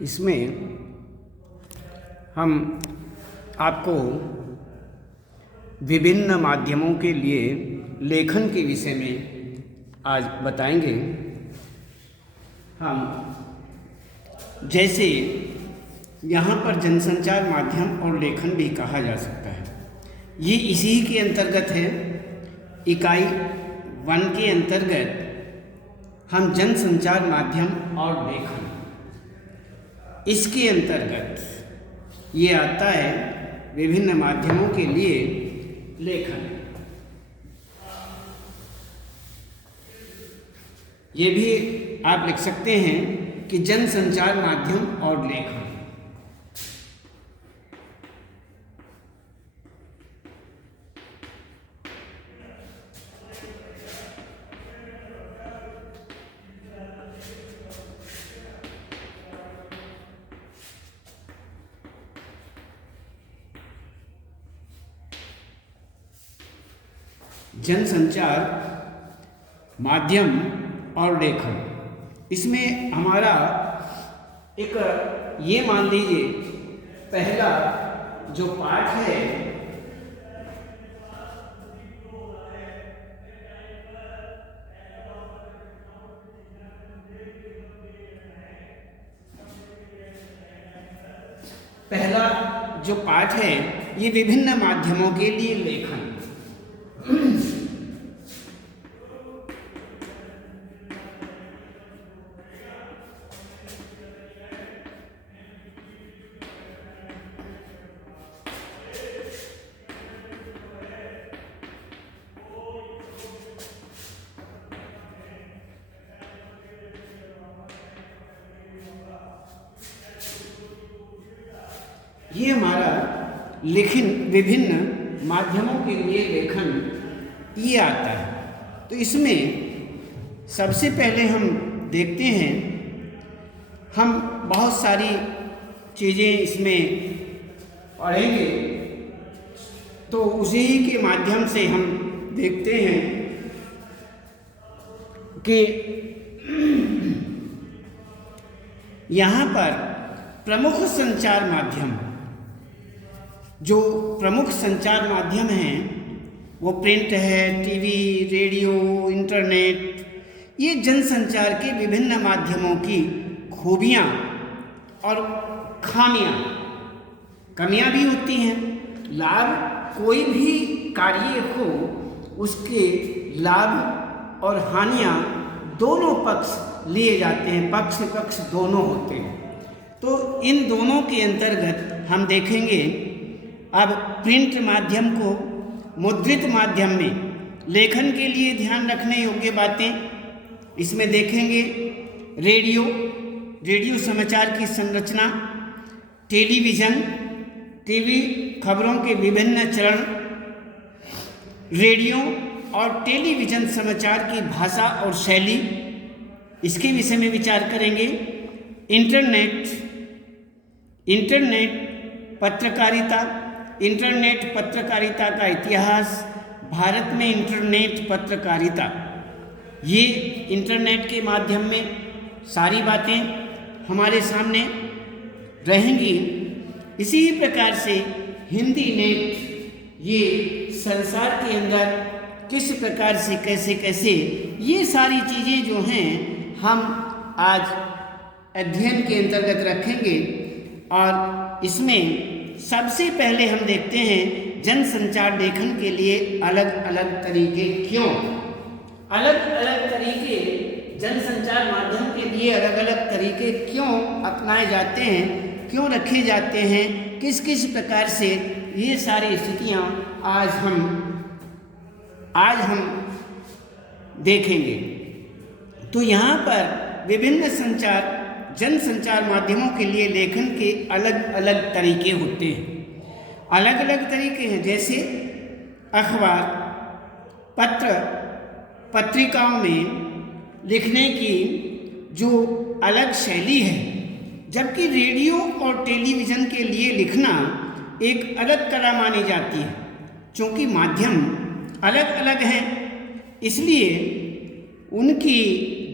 इसमें हम आपको विभिन्न माध्यमों के लिए लेखन के विषय में आज बताएंगे। हम जैसे यहाँ पर जनसंचार माध्यम और लेखन भी कहा जा सकता है, ये इसी के अंतर्गत है। इकाई 1 के अंतर्गत हम जनसंचार माध्यम और लेखन, इसके अंतर्गत ये आता है विभिन्न माध्यमों के लिए लेखन। ये भी आप लिख सकते हैं कि जनसंचार माध्यम और लेखन। जनसंचार माध्यम और लेखन, इसमें हमारा एक ये मान लीजिए पहला जो पाठ है ये विभिन्न माध्यमों के लिए लेखन। ये हमारा विभिन्न माध्यमों के लिए लेखन ये आता है। तो इसमें सबसे पहले हम देखते हैं, हम बहुत सारी चीज़ें इसमें पढ़ेंगे, तो उसी के माध्यम से हम देखते हैं कि यहाँ पर प्रमुख संचार माध्यम, जो प्रमुख संचार माध्यम हैं वो प्रिंट है, टीवी, रेडियो, इंटरनेट। ये जनसंचार के विभिन्न माध्यमों की खूबियाँ और खामियाँ, कमियाँ भी होती हैं। लाभ, कोई भी कार्य हो उसके लाभ और हानियाँ दोनों पक्ष लिए जाते हैं, पक्ष दोनों होते हैं। तो इन दोनों के अंतर्गत हम देखेंगे अब प्रिंट माध्यम को मुद्रित माध्यम में लेखन के लिए ध्यान रखने योग्य बातें इसमें देखेंगे। रेडियो समाचार की संरचना, टेलीविज़न, टीवी खबरों के विभिन्न चरण, रेडियो और टेलीविज़न समाचार की भाषा और शैली, इसके विषय में विचार करेंगे। इंटरनेट पत्रकारिता का इतिहास, भारत में इंटरनेट पत्रकारिता, ये इंटरनेट के माध्यम में सारी बातें हमारे सामने रहेंगी। इसी प्रकार से हिंदी नेट, ये संसार के अंदर किस प्रकार से कैसे ये सारी चीज़ें जो हैं हम आज अध्ययन के अंतर्गत रखेंगे। और इसमें सबसे पहले हम देखते हैं जनसंचार लेखन के लिए अलग अलग तरीके जनसंचार माध्यम के लिए अलग अलग तरीके क्यों अपनाए जाते हैं, क्यों रखे जाते हैं, किस किस प्रकार से ये सारी स्थितियाँ आज हम देखेंगे। तो यहाँ पर विभिन्न जनसंचार माध्यमों के लिए लेखन के अलग अलग तरीके होते हैं। अलग अलग तरीके हैं, जैसे अखबार, पत्रिकाओं में लिखने की जो अलग शैली है, जबकि रेडियो और टेलीविज़न के लिए लिखना एक अलग कला मानी जाती है। चूँकि माध्यम अलग अलग हैं, इसलिए उनकी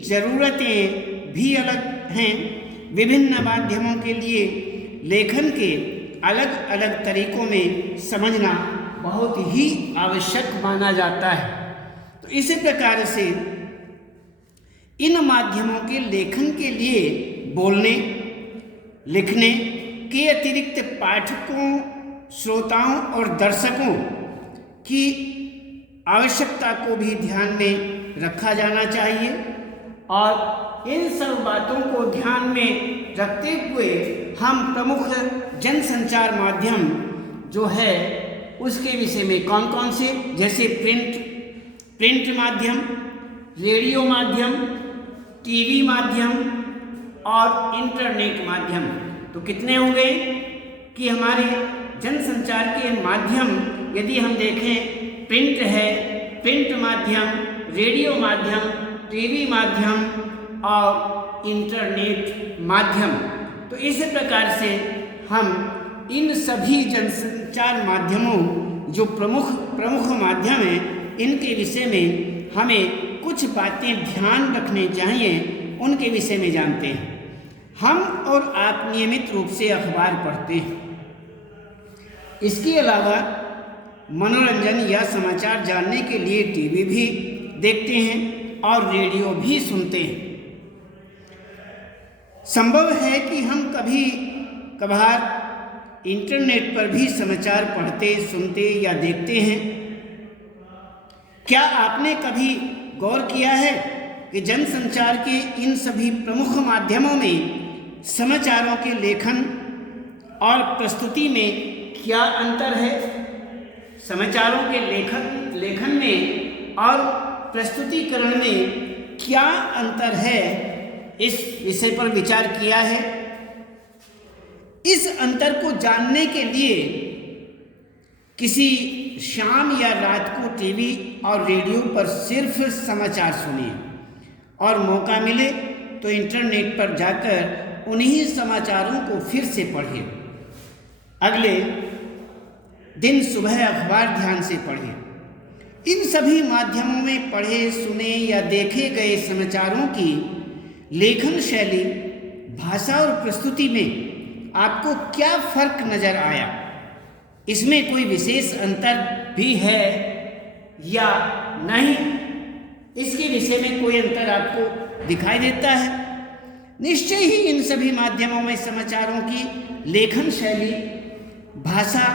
ज़रूरतें भी अलग हैं, विभिन्न माध्यमों के लिए लेखन के अलग अलग तरीकों में समझना बहुत ही आवश्यक माना जाता है। तो इसी प्रकार से इन माध्यमों के लेखन के लिए बोलने लिखने के अतिरिक्त पाठकों, श्रोताओं और दर्शकों की आवश्यकता को भी ध्यान में रखा जाना चाहिए और इन सब बातों को ध्यान में रखते हुए हम प्रमुख जनसंचार माध्यम जो है उसके विषय में कौन कौन से, जैसे प्रिंट माध्यम, रेडियो माध्यम, टीवी माध्यम और इंटरनेट माध्यम, तो कितने हो गए कि हमारे जनसंचार के माध्यम यदि हम देखें, प्रिंट है, प्रिंट माध्यम, रेडियो माध्यम, टीवी माध्यम और इंटरनेट माध्यम। तो इस प्रकार से हम इन सभी जनसंचार माध्यमों जो प्रमुख माध्यम हैं, इनके विषय में हमें कुछ बातें ध्यान रखनी चाहिए, उनके विषय में जानते हैं। हम और आप नियमित रूप से अखबार पढ़ते हैं। इसके अलावा मनोरंजन या समाचार जानने के लिए टीवी भी देखते हैं और रेडियो भी सुनते हैं। संभव है कि हम कभी कभार इंटरनेट पर भी समाचार पढ़ते, सुनते या देखते हैं। क्या आपने कभी गौर किया है कि जनसंचार के इन सभी प्रमुख माध्यमों में समाचारों के लेखन और प्रस्तुति में क्या अंतर है? समाचारों के लेखन में और प्रस्तुतिकरण में क्या अंतर है, इस विषय पर विचार किया है। इस अंतर को जानने के लिए किसी शाम या रात को टीवी और रेडियो पर सिर्फ समाचार सुनिए और मौका मिले तो इंटरनेट पर जाकर उन्हीं समाचारों को फिर से पढ़िए। अगले दिन सुबह अखबार ध्यान से पढ़िए। इन सभी माध्यमों में पढ़े, सुने या देखे गए समाचारों की लेखन शैली, भाषा और प्रस्तुति में आपको क्या फर्क नजर आया? इसमें कोई विशेष अंतर भी है या नहीं? इसके विषय में कोई अंतर आपको दिखाई देता है? निश्चय ही इन सभी माध्यमों में समाचारों की लेखन शैली, भाषा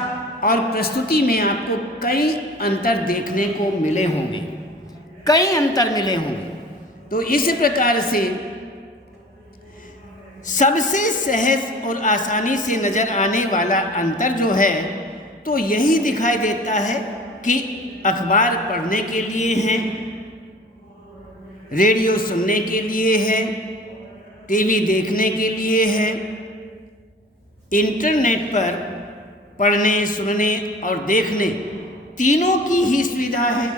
और प्रस्तुति में आपको कई अंतर देखने को मिले होंगे, कई अंतर मिले होंगे। तो इस प्रकार से सबसे सहज और आसानी से नजर आने वाला अंतर जो है तो यही दिखाई देता है कि अखबार पढ़ने के लिए है, रेडियो सुनने के लिए है, टीवी देखने के लिए है, इंटरनेट पर पढ़ने, सुनने और देखने तीनों की ही सुविधा है।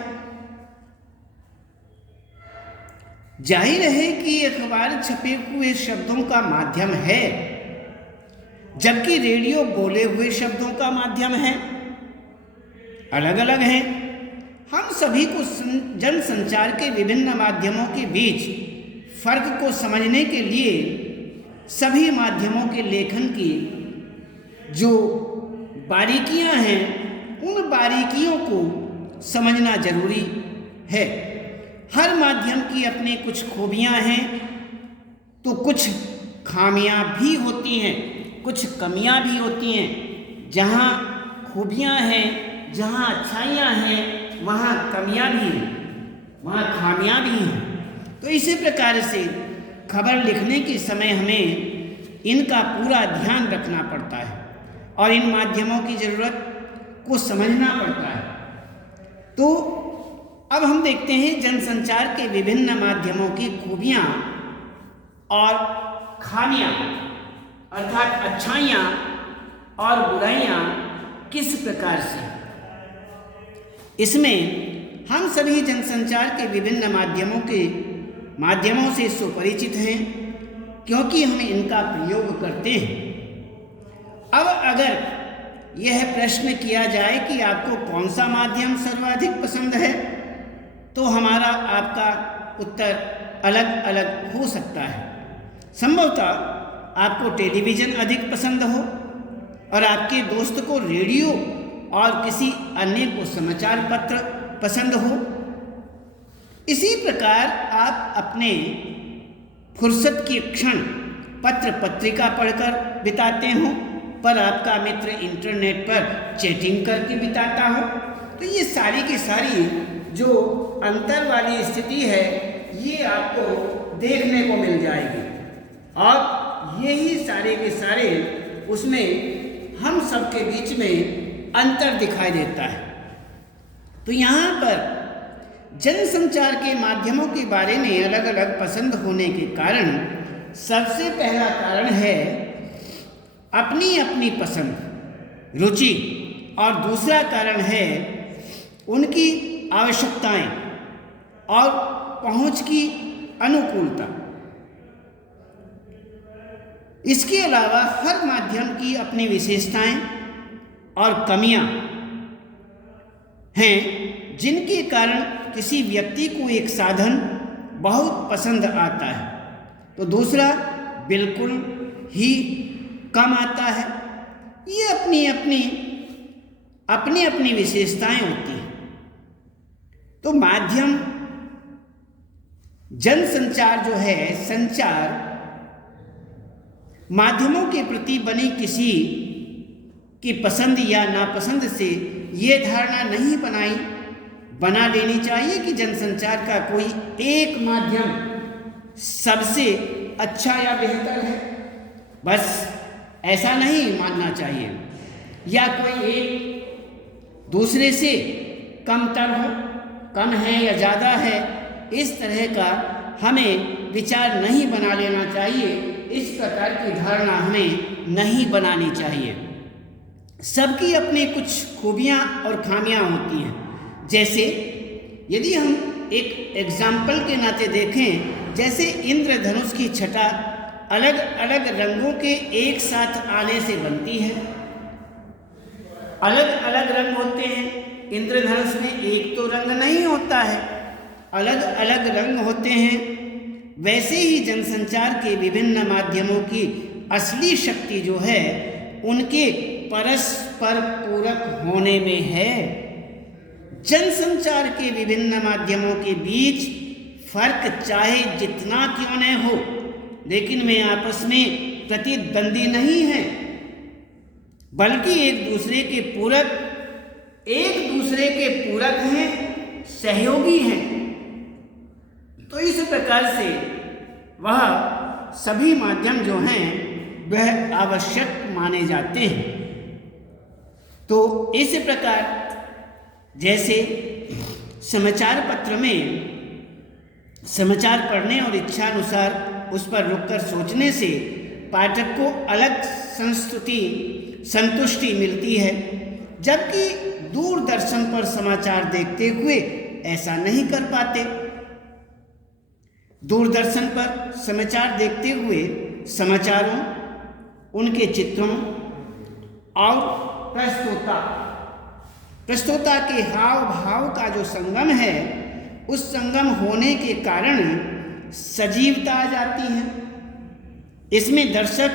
जाहिर है कि अखबार छपे हुए शब्दों का माध्यम है, जबकि रेडियो बोले हुए शब्दों का माध्यम है। अलग अलग हैं। हम सभी को जनसंचार के विभिन्न माध्यमों के बीच फर्क को समझने के लिए सभी माध्यमों के लेखन की जो बारीकियां हैं, उन बारीकियों को समझना जरूरी है। हर माध्यम की अपनी कुछ खूबियां हैं तो कुछ खामियां भी होती हैं, कुछ कमियां भी होती हैं। जहां खूबियां हैं, जहां अच्छाइयां हैं, वहां कमियां भी हैं, वहां खामियां भी हैं। तो इसी प्रकार से खबर लिखने के समय हमें इनका पूरा ध्यान रखना पड़ता है और इन माध्यमों की ज़रूरत को समझना पड़ता है। तो अब हम देखते हैं जनसंचार के विभिन्न माध्यमों की खूबियाँ और खामियाँ, अर्थात अच्छाइयाँ और बुराइयाँ किस प्रकार से। इसमें हम सभी जनसंचार के विभिन्न माध्यमों से सुपरिचित हैं, क्योंकि हम इनका प्रयोग करते हैं। अब अगर यह प्रश्न किया जाए कि आपको कौन सा माध्यम सर्वाधिक पसंद है, तो हमारा आपका उत्तर अलग अलग हो सकता है। संभवतः आपको टेलीविज़न अधिक पसंद हो और आपके दोस्त को रेडियो और किसी अन्य को समाचार पत्र पसंद हो। इसी प्रकार आप अपने फुर्सत के क्षण पत्र पत्रिका पढ़कर बिताते हो, पर आपका मित्र इंटरनेट पर चैटिंग करके बिताता हो। तो ये सारी की सारी जो अंतर वाली स्थिति है ये आपको देखने को मिल जाएगी, और यही सारे के सारे उसमें हम सबके बीच में अंतर दिखाई देता है। तो यहाँ पर जनसंचार के माध्यमों के बारे में अलग अलग पसंद होने के कारण सबसे पहला कारण है अपनी अपनी पसंद, रुचि, और दूसरा कारण है उनकी आवश्यकताएं और पहुंच की अनुकूलता। इसके अलावा हर माध्यम की अपनी विशेषताएं और कमियां हैं, जिनके कारण किसी व्यक्ति को एक साधन बहुत पसंद आता है तो दूसरा बिल्कुल ही कम आता है। ये अपनी अपनी विशेषताएं होती हैं। तो माध्यम जनसंचार जो है, संचार माध्यमों के प्रति बनी किसी की पसंद या नापसंद से ये धारणा नहीं बना लेनी चाहिए कि जनसंचार का कोई एक माध्यम सबसे अच्छा या बेहतर है। बस ऐसा नहीं मानना चाहिए, या कोई एक दूसरे से कमतर हो, कम है या ज़्यादा है, इस तरह का हमें विचार नहीं बना लेना चाहिए। इस प्रकार की धारणा हमें नहीं बनानी चाहिए। सबकी अपनी कुछ खूबियाँ और खामियाँ होती हैं। जैसे यदि हम एक एग्जाम्पल के नाते देखें, जैसे इंद्रधनुष की छटा अलग अलग रंगों के एक साथ आने से बनती है। अलग अलग रंग होते हैं, इंद्रधनुष में एक तो रंग नहीं होता है, अलग अलग रंग होते हैं। वैसे ही जनसंचार के विभिन्न माध्यमों की असली शक्ति जो है उनके परस्पर पूरक होने में है। जनसंचार के विभिन्न माध्यमों के बीच फर्क चाहे जितना क्यों न हो, लेकिन वे आपस में प्रतिद्वंदी नहीं हैं, बल्कि एक दूसरे के पूरक हैं, सहयोगी हैं। तो इस प्रकार से वह सभी माध्यम जो हैं वह आवश्यक माने जाते हैं। तो इस प्रकार जैसे समाचार पत्र में समाचार पढ़ने और इच्छानुसार उस पर रुककर सोचने से पाठक को अलग संतुष्टि मिलती है, जबकि दूरदर्शन पर समाचार देखते हुए ऐसा नहीं कर पाते। दूरदर्शन पर समाचार देखते हुए समाचारों, उनके चित्रों और प्रस्तोता के हाव भाव का जो संगम है, उस संगम होने के कारण सजीवता आ जाती है। इसमें दर्शक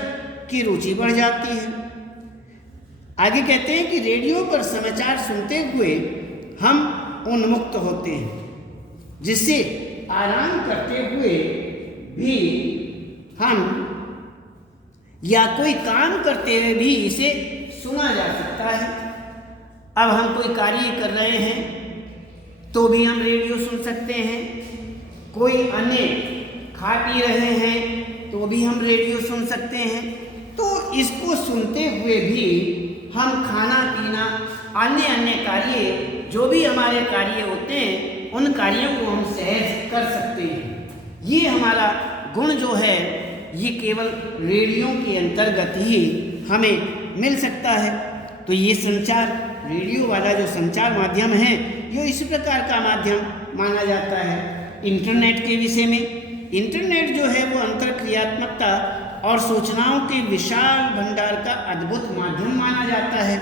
की रुचि बढ़ जाती है। आगे कहते हैं कि रेडियो पर समाचार सुनते हुए हम उन्मुक्त होते हैं, जिससे आराम करते हुए भी हम या कोई काम करते हुए भी इसे सुना जा सकता है। अब हम कोई कार्य कर रहे हैं तो भी हम रेडियो सुन सकते हैं, कोई अन्य खा पी रहे हैं तो भी हम रेडियो सुन सकते हैं। तो इसको सुनते हुए भी हम खाना पीना, अन्य कार्य जो भी हमारे कार्य होते हैं उन कार्यों को हम सहज कर सकते हैं। ये हमारा गुण जो है ये केवल रेडियो के अंतर्गत ही हमें मिल सकता है। तो ये संचार, रेडियो वाला जो संचार माध्यम है, ये इस प्रकार का माध्यम माना जाता है। इंटरनेट के विषय में, इंटरनेट जो है वो अंतरक्रियात्मकता और सूचनाओं के विशाल भंडार का अद्भुत माध्यम माना जाता है,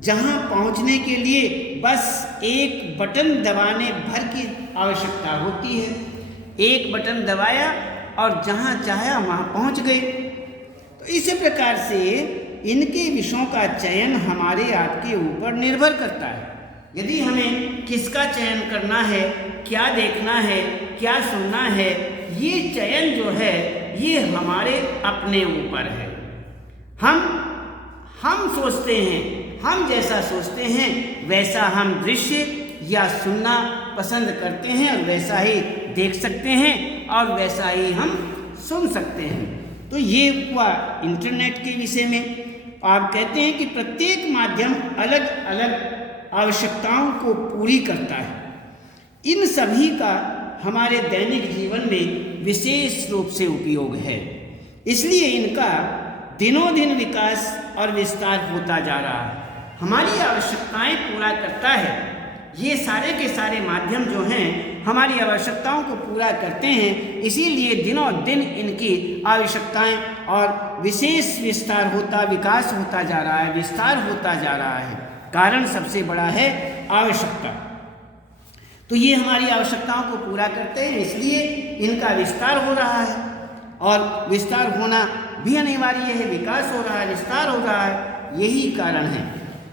जहां पहुंचने के लिए बस एक बटन दबाने भर की आवश्यकता होती है। एक बटन दबाया और जहां चाहा वहां पहुंच गए। तो इसी प्रकार से इनके विषयों का चयन हमारे आपके ऊपर निर्भर करता है। यदि हमें किसका चयन करना है, क्या देखना है, क्या सुनना है, ये चयन जो है ये हमारे अपने ऊपर है। हम सोचते हैं, हम जैसा सोचते हैं वैसा हम दृश्य या सुनना पसंद करते हैं और वैसा ही देख सकते हैं और वैसा ही हम सुन सकते हैं। तो ये हुआ इंटरनेट के विषय में। आप कहते हैं कि प्रत्येक माध्यम अलग अलग आवश्यकताओं को पूरी करता है। इन सभी का हमारे दैनिक जीवन में विशेष रूप से उपयोग है, इसलिए इनका दिनों दिन विकास और विस्तार होता जा रहा है। हमारी आवश्यकताएं पूरा करता है। ये सारे के सारे माध्यम जो हैं हमारी आवश्यकताओं को पूरा करते हैं, इसीलिए दिनों दिन इनकी आवश्यकताएं और विशेष विकास होता जा रहा है, विस्तार होता जा रहा है। कारण सबसे बड़ा है आवश्यकता। तो ये हमारी आवश्यकताओं को पूरा करते हैं, इसलिए इनका विस्तार हो रहा है और विस्तार होना भी अनिवार्य है। विकास हो रहा है, विस्तार हो रहा है, यही कारण है।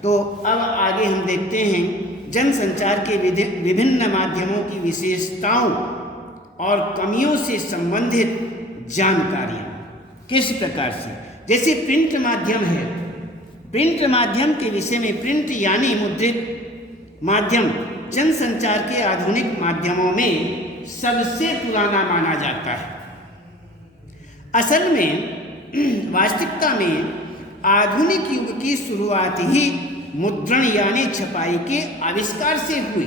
तो अब आगे हम देखते हैं जनसंचार के विभिन्न माध्यमों की विशेषताओं और कमियों से संबंधित जानकारियाँ किस प्रकार से। जैसे प्रिंट माध्यम है, प्रिंट माध्यम के विषय में प्रिंट यानी मुद्रित माध्यम जनसंचार के आधुनिक माध्यमों में सबसे पुराना माना जाता है। असल में वास्तविकता में आधुनिक युग की शुरुआत ही मुद्रण यानी छपाई के आविष्कार से हुई।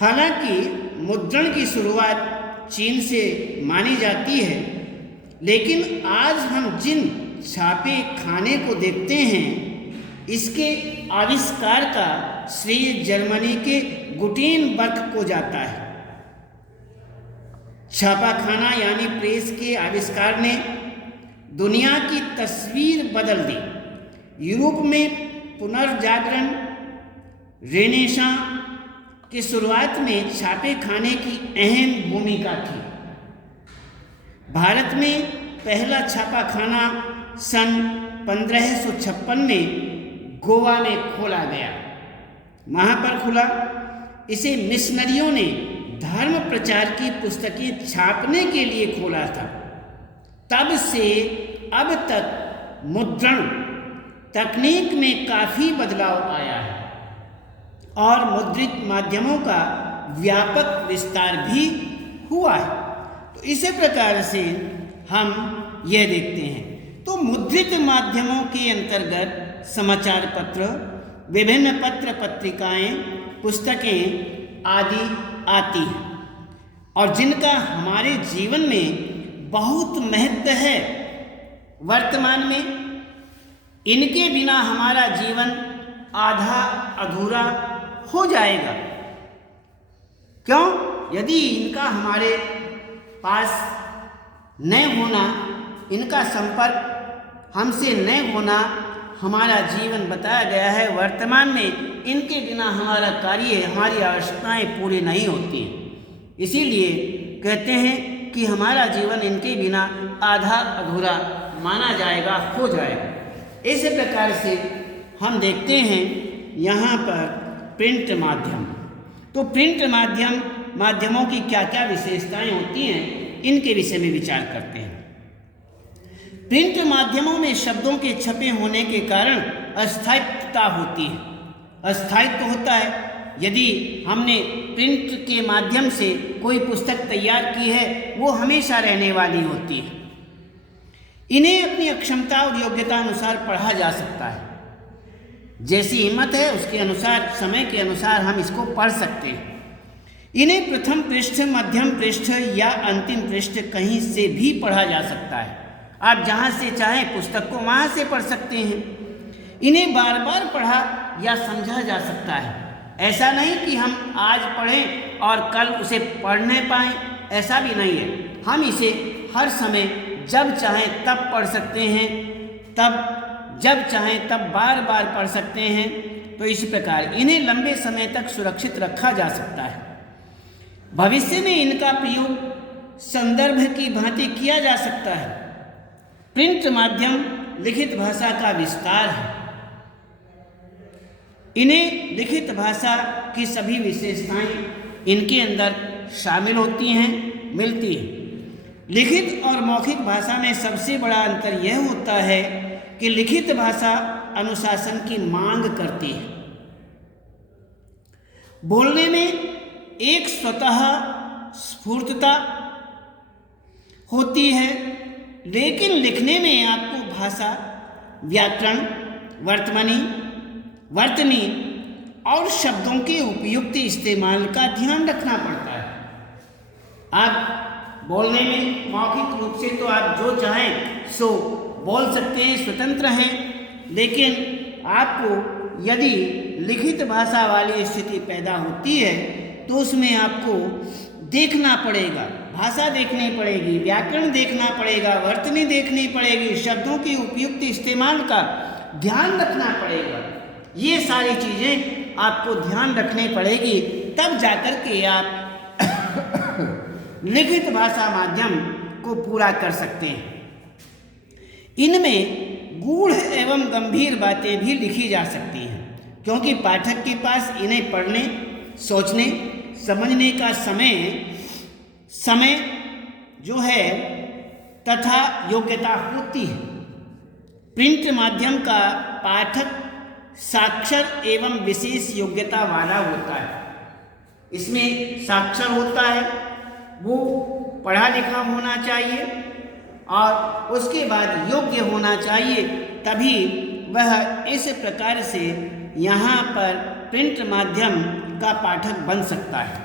हालांकि मुद्रण की शुरुआत चीन से मानी जाती है, लेकिन आज हम जिन छापे खाने को देखते हैं इसके आविष्कार का श्रेय जर्मनी के गुटेनबर्ग को जाता है। छापाखाना यानी प्रेस के आविष्कार ने दुनिया की तस्वीर बदल दी। यूरोप में पुनर्जागरण रेनेसां की शुरुआत में छापे खाने की अहम भूमिका थी। भारत में पहला छापाखाना सन 1556 में गोवा में खोला गया। वहाँ पर खुला। इसे मिशनरियों ने धर्म प्रचार की पुस्तकें छापने के लिए खोला था। तब से अब तक मुद्रण तकनीक में काफ़ी बदलाव आया है और मुद्रित माध्यमों का व्यापक विस्तार भी हुआ है। तो इसी प्रकार से हम यह देखते हैं। तो मुद्रित माध्यमों के अंतर्गत समाचार पत्र, विभिन्न पत्र पत्रिकाएं, पुस्तकें आदि आती हैं और जिनका हमारे जीवन में बहुत महत्व है। वर्तमान में इनके बिना हमारा जीवन आधा अधूरा हो जाएगा। क्यों? यदि इनका हमारे पास न होना, इनका संपर्क हमसे न होना, हमारा जीवन बताया गया है वर्तमान में इनके बिना हमारा कार्य, हमारी आवश्यकताएं पूरी नहीं होती। इसीलिए कहते हैं कि हमारा जीवन इनके बिना आधा अधूरा माना जाएगा, हो जाएगा। इसी प्रकार से हम देखते हैं यहाँ पर प्रिंट माध्यम। तो प्रिंट माध्यमों की क्या क्या विशेषताएं होती हैं, इनके विषय में विचार करते हैं। प्रिंट माध्यमों में शब्दों के छपे होने के कारण अस्थायित्वता होती है। अस्थायित्व होता है। यदि हमने प्रिंट के माध्यम से कोई पुस्तक तैयार की है, वो हमेशा रहने वाली होती है। इन्हें अपनी अक्षमता और योग्यता अनुसार पढ़ा जा सकता है। जैसी हिम्मत है उसके अनुसार, समय के अनुसार हम इसको पढ़ सकते हैं। इन्हें प्रथम पृष्ठ, मध्यम पृष्ठ या अंतिम पृष्ठ कहीं से भी पढ़ा जा सकता है। आप जहाँ से चाहें पुस्तक को वहाँ से पढ़ सकते हैं। इन्हें बार बार पढ़ा या समझा जा सकता है। ऐसा नहीं कि हम आज पढ़ें और कल उसे पढ़ नहीं पाएँ, ऐसा भी नहीं है। हम इसे हर समय जब चाहें तब पढ़ सकते हैं, जब चाहें तब बार बार पढ़ सकते हैं। तो इस प्रकार इन्हें लंबे समय तक सुरक्षित रखा जा सकता है। भविष्य में इनका प्रयोग संदर्भ की भांति किया जा सकता है। प्रिंट माध्यम लिखित भाषा का विस्तार है। इन्हें लिखित भाषा की सभी विशेषताएं इनके अंदर शामिल होती हैं, मिलती हैं। लिखित और मौखिक भाषा में सबसे बड़ा अंतर यह होता है कि लिखित भाषा अनुशासन की मांग करती है। बोलने में एक स्वतः स्फूर्तता होती है, लेकिन लिखने में आपको भाषा, व्याकरण, वर्तनी और शब्दों के उपयुक्त इस्तेमाल का ध्यान रखना पड़ता है। आप बोलने में मौखिक रूप से तो आप जो चाहें सो बोल सकते हैं, स्वतंत्र हैं, लेकिन आपको यदि लिखित भाषा वाली स्थिति पैदा होती है तो उसमें आपको देखना पड़ेगा, भाषा देखनी पड़ेगी, व्याकरण देखना पड़ेगा, वर्तनी देखनी पड़ेगी, शब्दों के उपयुक्त इस्तेमाल का ध्यान रखना पड़ेगा। ये सारी चीज़ें आपको ध्यान रखनी पड़ेगी, तब जाकर के आप लिखित भाषा माध्यम को पूरा कर सकते हैं। इनमें गूढ़ एवं गंभीर बातें भी लिखी जा सकती हैं, क्योंकि पाठक के पास इन्हें पढ़ने, सोचने, समझने का समय जो है तथा योग्यता होती है। प्रिंट माध्यम का पाठक साक्षर एवं विशेष योग्यता वाला होता है। इसमें साक्षर होता है, वो पढ़ा लिखा होना चाहिए और उसके बाद योग्य होना चाहिए, तभी वह इस प्रकार से यहाँ पर प्रिंट माध्यम का पाठक बन सकता है।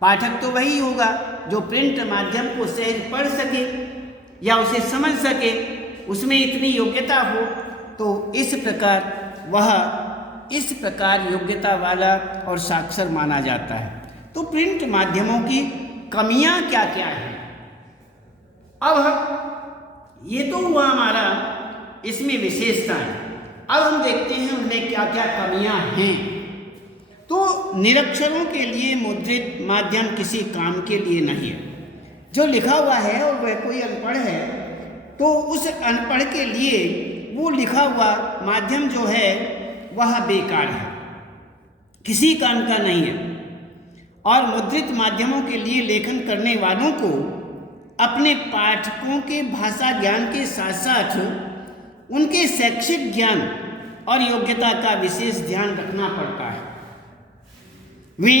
पाठक तो वही होगा जो प्रिंट माध्यम को सहज पढ़ सके या उसे समझ सके, उसमें इतनी योग्यता हो, तो इस प्रकार योग्यता वाला और साक्षर माना जाता है। तो प्रिंट माध्यमों की कमियां क्या क्या हैं? अब ये तो हुआ हमारा इसमें विशेषताएं। अब हम देखते हैं उनमें क्या क्या कमियां हैं। तो निरक्षरों के लिए मुद्रित माध्यम किसी काम के लिए नहीं है। जो लिखा हुआ है और वह कोई अनपढ़ है तो उस अनपढ़ के लिए वो लिखा हुआ माध्यम जो है वह बेकार है, किसी काम का नहीं है। और मुद्रित माध्यमों के लिए लेखन करने वालों को अपने पाठकों के भाषा ज्ञान के साथ साथ उनके शैक्षिक ज्ञान और योग्यता का विशेष ध्यान रखना पड़ता है। वे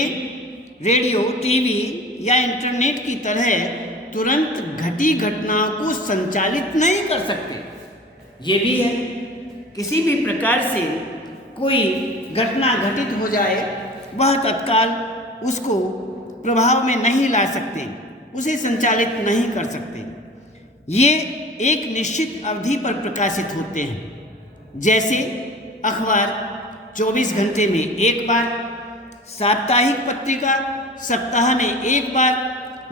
रेडियो, टीवी या इंटरनेट की तरह तुरंत घटी घटनाओं को संचालित नहीं कर सकते। ये भी है, किसी भी प्रकार से कोई घटना घटित हो जाए वह तत्काल उसको प्रभाव में नहीं ला सकते, उसे संचालित नहीं कर सकते। ये एक निश्चित अवधि पर प्रकाशित होते हैं, जैसे अखबार 24 घंटे में एक बार, साप्ताहिक पत्रिका सप्ताह में एक बार,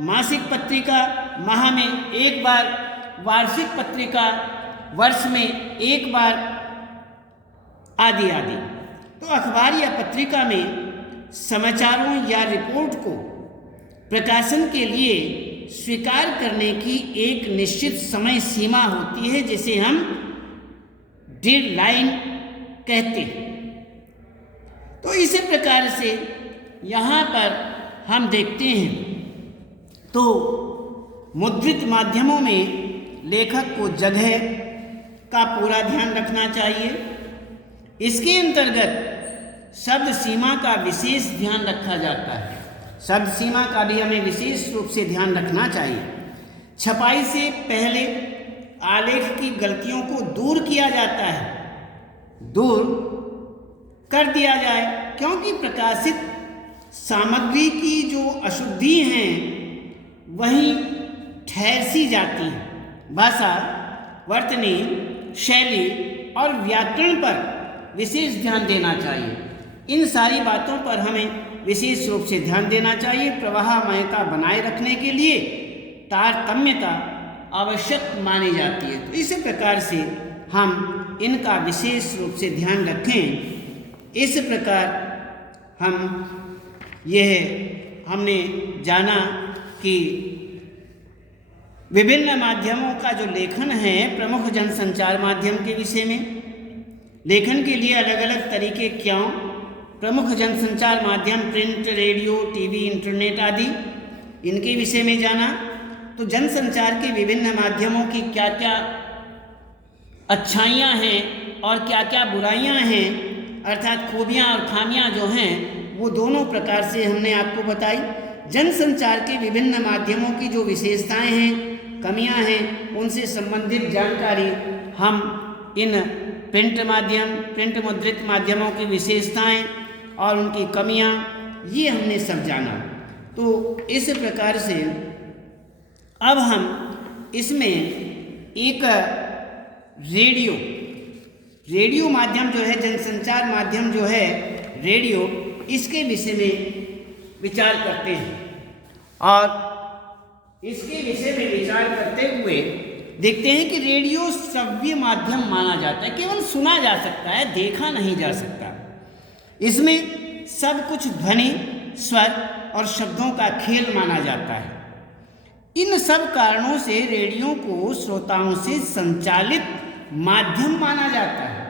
मासिक पत्रिका माह में एक बार, वार्षिक पत्रिका वर्ष में एक बार, आदि आदि। तो अखबार या पत्रिका में समाचारों या रिपोर्ट को प्रकाशन के लिए स्वीकार करने की एक निश्चित समय सीमा होती है, जिसे हम डेडलाइन कहते हैं। तो इसी प्रकार से यहाँ पर हम देखते हैं तो मुद्रित माध्यमों में लेखक को जगह का पूरा ध्यान रखना चाहिए। इसके अंतर्गत शब्द सीमा का विशेष ध्यान रखा जाता है। शब्द सीमा का भी हमें विशेष रूप से ध्यान रखना चाहिए। छपाई से पहले आलेख की गलतियों को दूर किया जाता है, दूर कर दिया जाए, क्योंकि प्रकाशित सामग्री की जो अशुद्धि हैं वहीं ठहर सी जाती हैं। भाषा, वर्तनी, शैली और व्याकरण पर विशेष ध्यान देना चाहिए। इन सारी बातों पर हमें विशेष रूप से ध्यान देना चाहिए। प्रवाहमयता बनाए रखने के लिए तारतम्यता आवश्यक मानी जाती है। तो इसी प्रकार से हम इनका विशेष रूप से ध्यान रखें। इस प्रकार हमने जाना कि विभिन्न माध्यमों का जो लेखन है प्रमुख जनसंचार माध्यम के विषय में, लेखन के लिए अलग अलग तरीके क्यों, प्रमुख जनसंचार माध्यम प्रिंट, रेडियो, टीवी, इंटरनेट आदि, इनके विषय में जाना। तो जनसंचार के विभिन्न माध्यमों की क्या क्या अच्छाइयाँ हैं और क्या क्या बुराइयाँ हैं, अर्थात खूबियाँ और खामियाँ जो हैं वो दोनों प्रकार से हमने आपको बताई। जनसंचार के विभिन्न माध्यमों की जो विशेषताएं हैं, कमियां हैं, उनसे संबंधित जानकारी हम इन प्रिंट मुद्रित माध्यमों की विशेषताएं और उनकी कमियां, ये हमने सब जाना। तो इस प्रकार से अब हम इसमें एक रेडियो माध्यम जो है, जनसंचार माध्यम जो है रेडियो, इसके विषय में विचार करते हैं। और इसके विषय में विचार करते हुए देखते हैं कि रेडियो श्रव्य माध्यम माना जाता है, केवल सुना जा सकता है, देखा नहीं जा सकता। इसमें सब कुछ ध्वनि, स्वर और शब्दों का खेल माना जाता है। इन सब कारणों से रेडियो को श्रोताओं से संचालित माध्यम माना जाता है,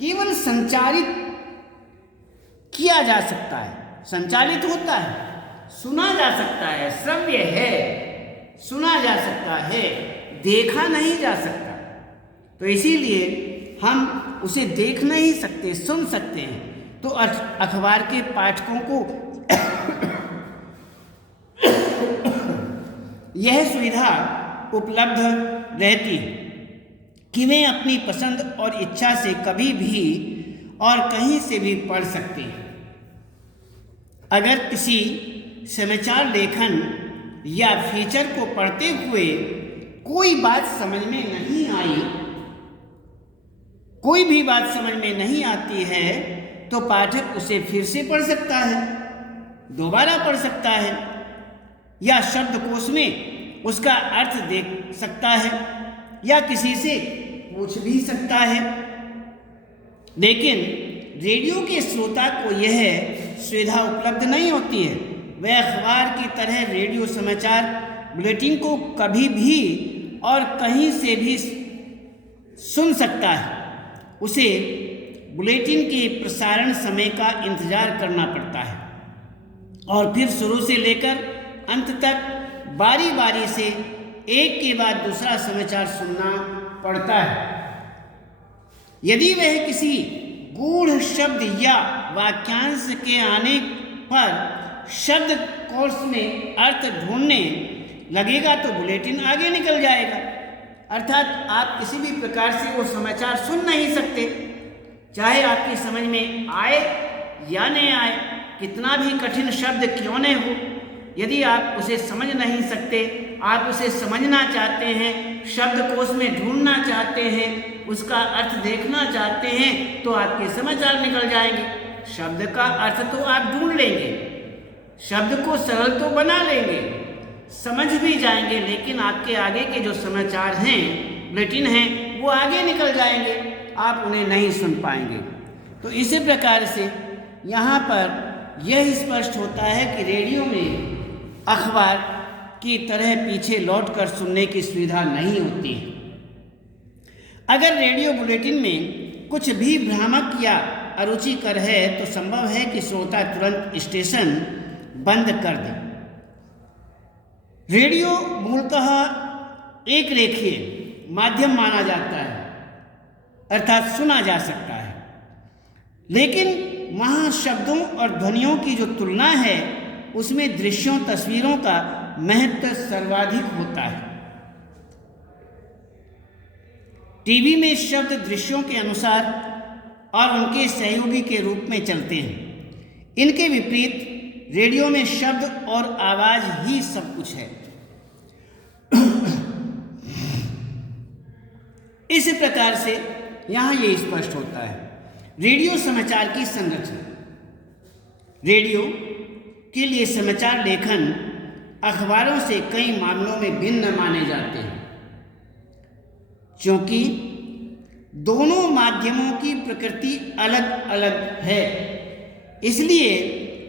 केवल संचारित किया जा सकता है, संचालित होता है, सुना जा सकता है, श्रव्य है, सुना जा सकता है, देखा नहीं जा सकता। तो इसीलिए हम उसे देख नहीं सकते, सुन सकते हैं। तो अखबार के पाठकों को यह सुविधा उपलब्ध रहती कि वे अपनी पसंद और इच्छा से कभी भी और कहीं से भी पढ़ सकते हैं। अगर किसी समाचार लेखन या फीचर को पढ़ते हुए कोई बात समझ में नहीं आई, कोई भी बात समझ में नहीं आती है, तो पाठक उसे फिर से पढ़ सकता है, दोबारा पढ़ सकता है, या शब्दकोश में उसका अर्थ देख सकता है, या किसी से पूछ भी सकता है। लेकिन रेडियो के श्रोता को यह सुविधा उपलब्ध नहीं होती है। वह अखबार की तरह रेडियो समाचार बुलेटिन को कभी भी और कहीं से भी सुन सकता है। उसे बुलेटिन के प्रसारण समय का इंतजार करना पड़ता है और फिर शुरू से लेकर अंत तक बारी बारी से एक के बाद दूसरा समाचार सुनना पड़ता है। यदि वह किसी गूढ़ शब्द या वाक्यांश के आने पर शब्द कोश में अर्थ ढूंढने लगेगा तो बुलेटिन आगे निकल जाएगा। अर्थात आप किसी भी प्रकार से वो समाचार सुन नहीं सकते, चाहे आपकी समझ में आए या नहीं आए, कितना भी कठिन शब्द क्यों न हो। यदि आप उसे समझ नहीं सकते, आप उसे समझना चाहते हैं, शब्दकोश में ढूंढना चाहते हैं, उसका अर्थ देखना चाहते हैं, तो आपके समाचार निकल जाएंगे। शब्द का अर्थ तो आप ढूंढ लेंगे, शब्द को सरल तो बना लेंगे, समझ भी जाएंगे, लेकिन आपके आगे के जो समाचार हैं, बुलेटिन हैं, वो आगे निकल जाएंगे, आप उन्हें नहीं सुन पाएंगे। तो इसी प्रकार से यहाँ पर यह स्पष्ट होता है कि रेडियो में अखबार की तरह पीछे लौटकर सुनने की सुविधा नहीं होती है। अगर रेडियो बुलेटिन में कुछ भी भ्रामक या अरुचिकर है तो संभव है कि श्रोता तुरंत स्टेशन बंद कर दे। रेडियो मूलतः एक रेखीय माध्यम माना जाता है, अर्थात सुना जा सकता है, लेकिन वहाँ शब्दों और ध्वनियों की जो तुलना है उसमें दृश्यों, तस्वीरों का महत्व सर्वाधिक होता है। टीवी में शब्द दृश्यों के अनुसार और उनके सहयोगी के रूप में चलते हैं। इनके विपरीत रेडियो में शब्द और आवाज ही सब कुछ है। इस प्रकार से यहाँ ये स्पष्ट होता है। रेडियो समाचार की संरचना। रेडियो के लिए समाचार लेखन अखबारों से कई मामलों में भिन्न माने जाते हैं, क्योंकि दोनों माध्यमों की प्रकृति अलग अलग है। इसलिए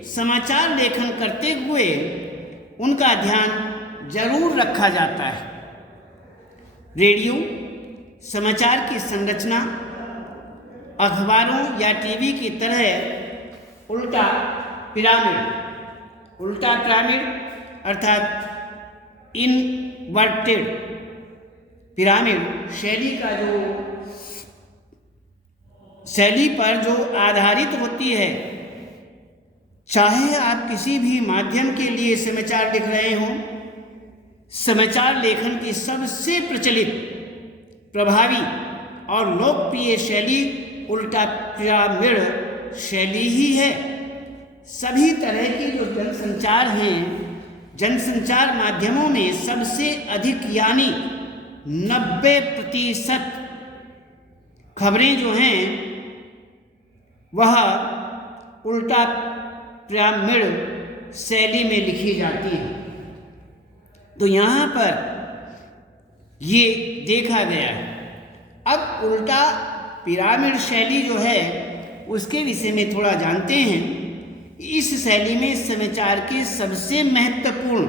समाचार लेखन करते हुए उनका ध्यान जरूर रखा जाता है रेडियो समाचार की संरचना अखबारों या टीवी की तरह उल्टा पिरामिड अर्थात इनवर्टेड पिरामिड शैली पर जो आधारित होती है। चाहे आप किसी भी माध्यम के लिए समाचार लिख रहे हों, समाचार लेखन की सबसे प्रचलित, प्रभावी और लोकप्रिय शैली उल्टा पिरामिड शैली ही है। सभी तरह के जो जनसंचार हैं, जनसंचार माध्यमों में सबसे अधिक यानी 90% खबरें जो हैं वह उल्टा पिरामिड शैली में लिखी जाती हैं। तो यहाँ पर ये देखा गया है। अब उल्टा पिरामिड शैली जो है उसके विषय में थोड़ा जानते हैं। इस शैली में समाचार के सबसे महत्वपूर्ण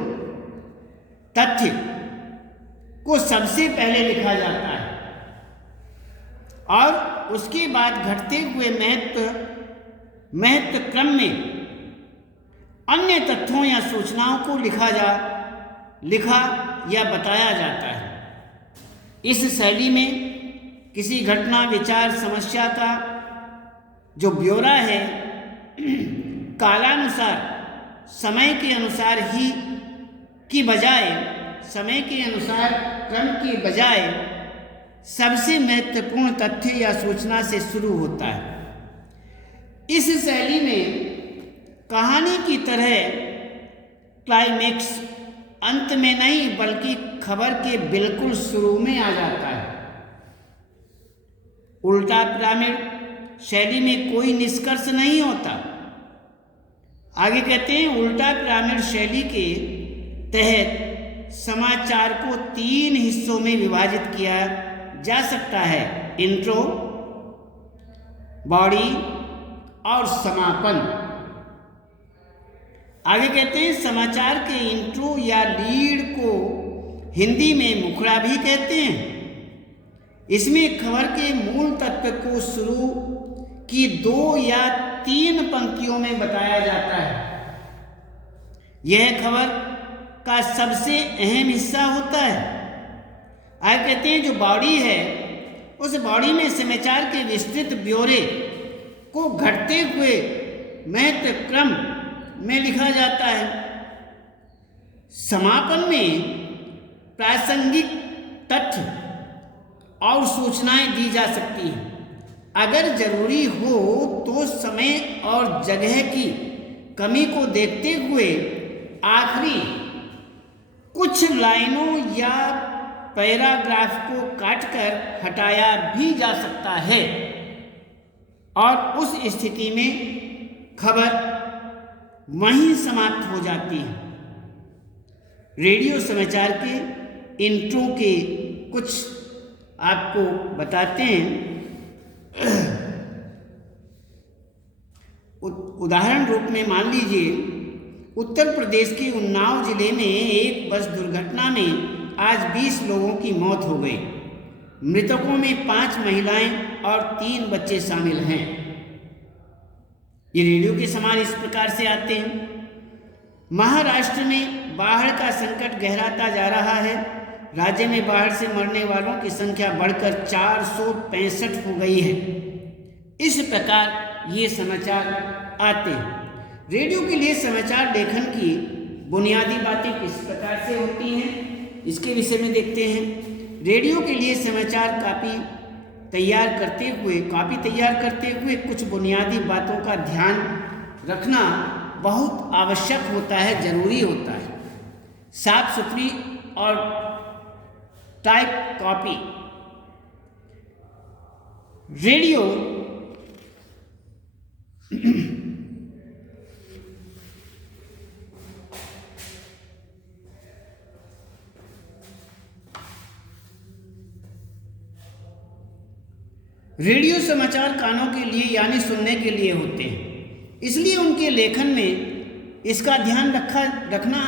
तथ्य को सबसे पहले लिखा जाता है और उसके बाद घटते हुए महत्व क्रम में अन्य तथ्यों या सूचनाओं को लिखा या बताया जाता है। इस शैली में किसी घटना, विचार, समस्या का जो ब्यौरा है कालानुसार समय के अनुसार क्रम की बजाय सबसे महत्वपूर्ण तथ्य या सूचना से शुरू होता है। इस शैली में कहानी की तरह क्लाइमेक्स अंत में नहीं बल्कि खबर के बिल्कुल शुरू में आ जाता है। उल्टा पिरामिड शैली में कोई निष्कर्ष नहीं होता। आगे कहते हैं, उल्टा पिरामिड शैली के तहत समाचार को 3 हिस्सों में विभाजित किया जा सकता है: इंट्रो, बॉडी और समापन। आगे कहते हैं, समाचार के इंट्रो या लीड को हिंदी में मुखड़ा भी कहते हैं। इसमें खबर के मूल तत्व को शुरू की 2 या 3 पंक्तियों में बताया जाता है। यह खबर का सबसे अहम हिस्सा होता है। आगे कहते हैं, जो बॉडी है उस बॉडी में समाचार के विस्तृत ब्यौरे को घटते हुए महत्व क्रम में लिखा जाता है। समापन में प्रासंगिक तथ्य और सूचनाएं दी जा सकती हैं। अगर जरूरी हो तो समय और जगह की कमी को देखते हुए आखिरी कुछ लाइनों या पैराग्राफ को काटकर हटाया भी जा सकता है और उस स्थिति में खबर वहीं समाप्त हो जाती है। रेडियो समाचार के इंट्रो के कुछ आपको बताते हैं। उदाहरण रूप में मान लीजिए, उत्तर प्रदेश के उन्नाव जिले में एक बस दुर्घटना में आज 20 लोगों की मौत हो गई। मृतकों में 5 महिलाएं और 3 बच्चे शामिल हैं। ये रेडियो के समान इस प्रकार से आते हैं। महाराष्ट्र में बाढ़ का संकट गहराता जा रहा है। राज्य में बाढ़ से मरने वालों की संख्या बढ़कर 465 हो गई है। इस प्रकार ये समाचार आते हैं। रेडियो के लिए समाचार लेखन की बुनियादी बातें किस प्रकार से होती हैं, इसके विषय में देखते हैं। रेडियो के लिए समाचार कॉपी तैयार करते हुए कुछ बुनियादी बातों का ध्यान रखना बहुत आवश्यक होता है, जरूरी होता है। साफ सुथरी और टाइप कॉपी। रेडियो रेडियो समाचार कानों के लिए यानी सुनने के लिए होते हैं, इसलिए उनके लेखन में इसका ध्यान रखना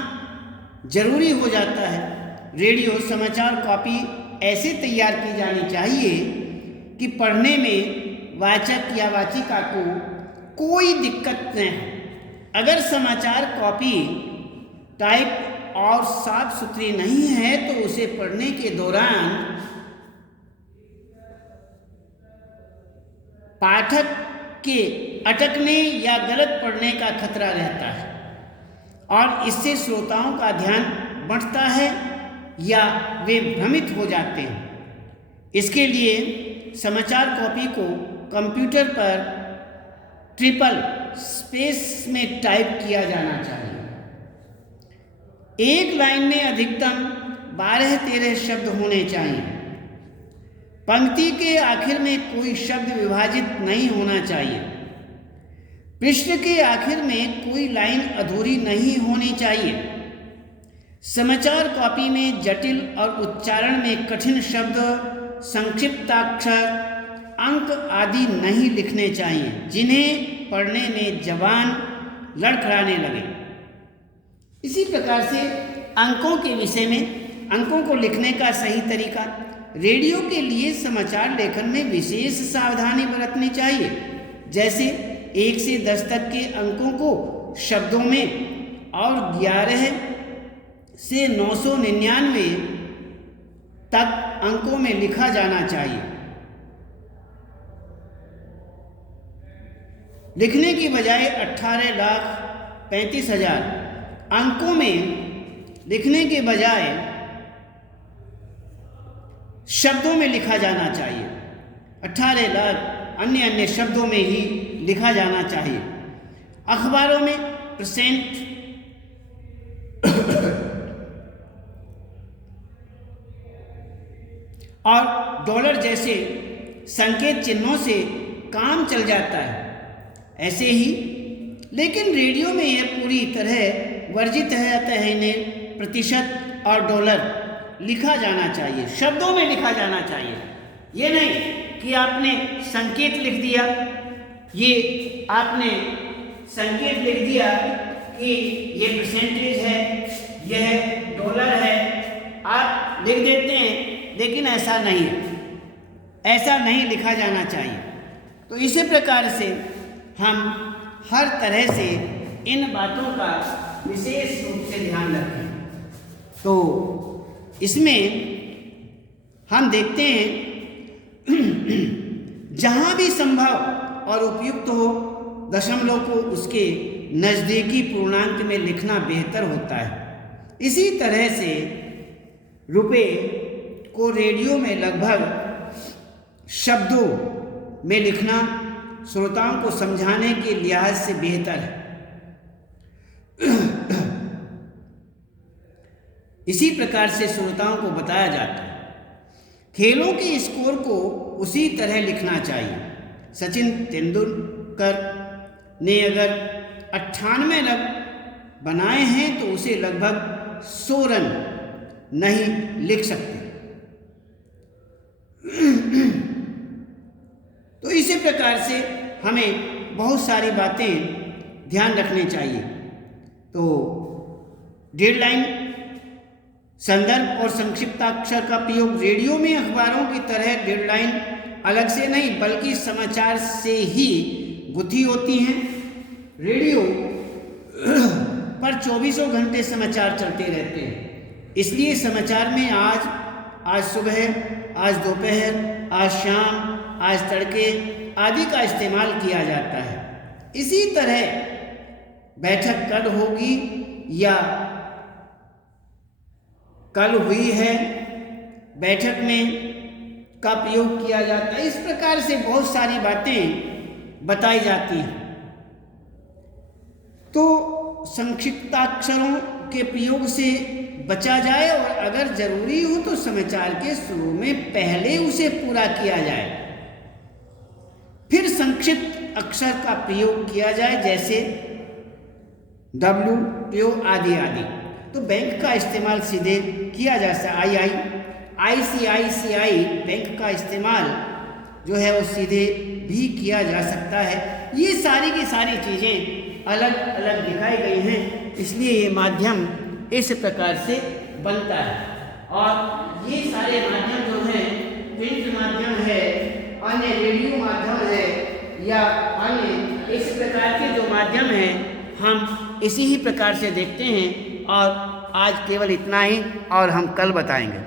जरूरी हो जाता है। रेडियो समाचार कॉपी ऐसे तैयार की जानी चाहिए कि पढ़ने में वाचक या वाचिका को कोई दिक्कत न हो। अगर समाचार कॉपी टाइप और साफ सुथरी नहीं है तो उसे पढ़ने के दौरान पाठक के अटकने या गलत पढ़ने का खतरा रहता है और इससे श्रोताओं का ध्यान बढ़ता है या वे भ्रमित हो जाते हैं। इसके लिए समाचार कॉपी को कंप्यूटर पर ट्रिपल स्पेस में टाइप किया जाना चाहिए। एक लाइन में अधिकतम 12-13 शब्द होने चाहिए। पंक्ति के आखिर में कोई शब्द विभाजित नहीं होना चाहिए। पृष्ठ के आखिर में कोई लाइन अधूरी नहीं होनी चाहिए। समाचार कॉपी में जटिल और उच्चारण में कठिन शब्द, संक्षिप्ताक्षर, अंक आदि नहीं लिखने चाहिए जिन्हें पढ़ने में जबान लड़खड़ाने लगे। इसी प्रकार से अंकों के विषय में अंकों को लिखने का सही तरीका। रेडियो के लिए समाचार लेखन में विशेष सावधानी बरतनी चाहिए। जैसे 1 से 10 तक के अंकों को शब्दों में और 11 से 999 तक अंकों में लिखा जाना चाहिए। लिखने की बजाय 18,35,000 अंकों में लिखने के बजाय शब्दों में लिखा जाना चाहिए। 18 लाख अन्य शब्दों में ही लिखा जाना चाहिए। अखबारों में परसेंट और डॉलर जैसे संकेत चिन्हों से काम चल जाता है। ऐसे ही लेकिन रेडियो में यह पूरी तरह वर्जित है, अतः इन्हें प्रतिशत और डॉलर लिखा जाना चाहिए, शब्दों में लिखा जाना चाहिए। ये नहीं कि आपने संकेत लिख दिया, ये आपने संकेत लिख दिया कि ये परसेंटेज है, यह डॉलर है, आप लिख देते हैं, लेकिन ऐसा नहीं है, ऐसा नहीं लिखा जाना चाहिए। तो इसी प्रकार से हम हर तरह से इन बातों का विशेष रूप से ध्यान रखें। तो इसमें हम देखते हैं जहाँ भी संभव और उपयुक्त हो दशमलव को उसके नज़दीकी पूर्णांक में लिखना बेहतर होता है। इसी तरह से रुपए को रेडियो में लगभग शब्दों में लिखना श्रोताओं को समझाने के लिहाज से बेहतर है। इसी प्रकार से श्रोताओं को बताया जाता है। खेलों के स्कोर को उसी तरह लिखना चाहिए। सचिन तेंदुलकर ने अगर 98 रन बनाए हैं तो उसे लगभग 100 रन नहीं लिख सकते। तो इसी प्रकार से हमें बहुत सारी बातें ध्यान रखनी चाहिए। तो डेडलाइन, संदर्भ और संक्षिप्ताक्षर का प्रयोग रेडियो में अखबारों की तरह डेडलाइन अलग से नहीं बल्कि समाचार से ही गुथी होती हैं। रेडियो पर 24 घंटे समाचार चलते रहते हैं, इसलिए समाचार में आज सुबह, आज दोपहर, आज शाम, आज तड़के आदि का इस्तेमाल किया जाता है। इसी तरह बैठक कल होगी या कल हुई है, बैठक में का प्रयोग किया जाता है। इस प्रकार से बहुत सारी बातें बताई जाती हैं। तो संक्षिप्ताक्षरों के प्रयोग से बचा जाए और अगर जरूरी हो तो समाचार के शुरू में पहले उसे पूरा किया जाए, फिर संक्षिप्त अक्षर का प्रयोग किया जाए, जैसे WPO आदि आदि। तो बैंक का इस्तेमाल सीधे किया जा सकता, ICICI बैंक का इस्तेमाल जो है वो सीधे भी किया जा सकता है। ये सारी की सारी चीज़ें अलग अलग दिखाई गई हैं, इसलिए ये माध्यम इस प्रकार से बनता है। और ये सारे माध्यम जो हैं, प्रिंट माध्यम है, अन्य रेडियो माध्यम है या अन्य इस प्रकार के जो माध्यम हैं, हम इसी ही प्रकार से देखते हैं। और आज केवल इतना ही, और हम कल बताएंगे।